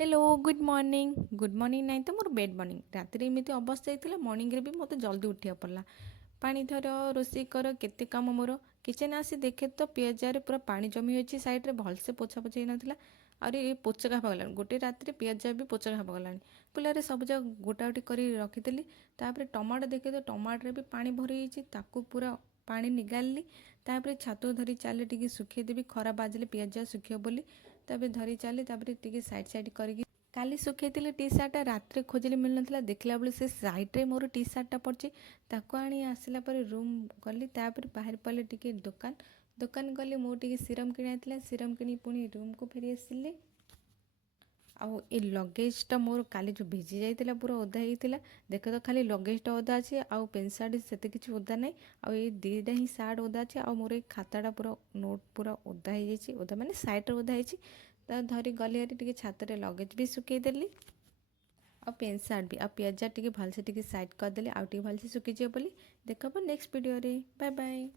Hello good morning नहीं तो मोर bed morning राति एमती अवस्था होता मॉर्निंग रे भी मत जल्दी उठा पड़ा पानी धर रोषे कर केते काम मोर किचन आसी देखे तो पिज्जार पूरा पानी जमी होती साइड्रे भलसे पोछा पोछा नाला आरे ये पोचा खावा गलानी गोटे राति पिज्जा भी पोचा खावा गलानी पुलारे सब जगह गोटागोटी कर रखीदेली तापर टमाटो देखे तो टमाटो भी पानी भरी ताकू पूरा पानी निगाली तापर छात धरी चले टी सुखे देवी खरा बाजिले पिज्जा सुखियो बोली तापर धरी चली तापर टी साइड साइड करके काली सुखी टी सार्टा रात खोजिले मिल ना देखला बेलू से सैड्रे मोर टी सार्टा पड़ी ताको आनी आसला पर रूम गली तापर बाहर पड़े टी दुकान दुकान गली मुझे सीरम किणी सीरम किणी पुणी रूम को फेरी आसिली आउ ए लगेजटा मोर काली जो भिजी जाइला पूरा ओदा होता देख तो खाली लगेजटा ओदा अच्छे आउ पेन सार्ट से किसी ओदा ना आउ ये दीटा ही सार्ट ओदा अच्छे आउ मोर खाताटा पूरा नोट पूरा ओदा हो ओदा मानने साइड्रे ओदा हो धरी गली हारी टी छाତରେ लगेज भी सुखईदेली आ पेन सार्ट भी आ पिज्जा टी भलसे टी साइड करदेली आउ टी भलसे सुखीजे बोली देखब नेक्स्ट वीडियो रे बाय बाय।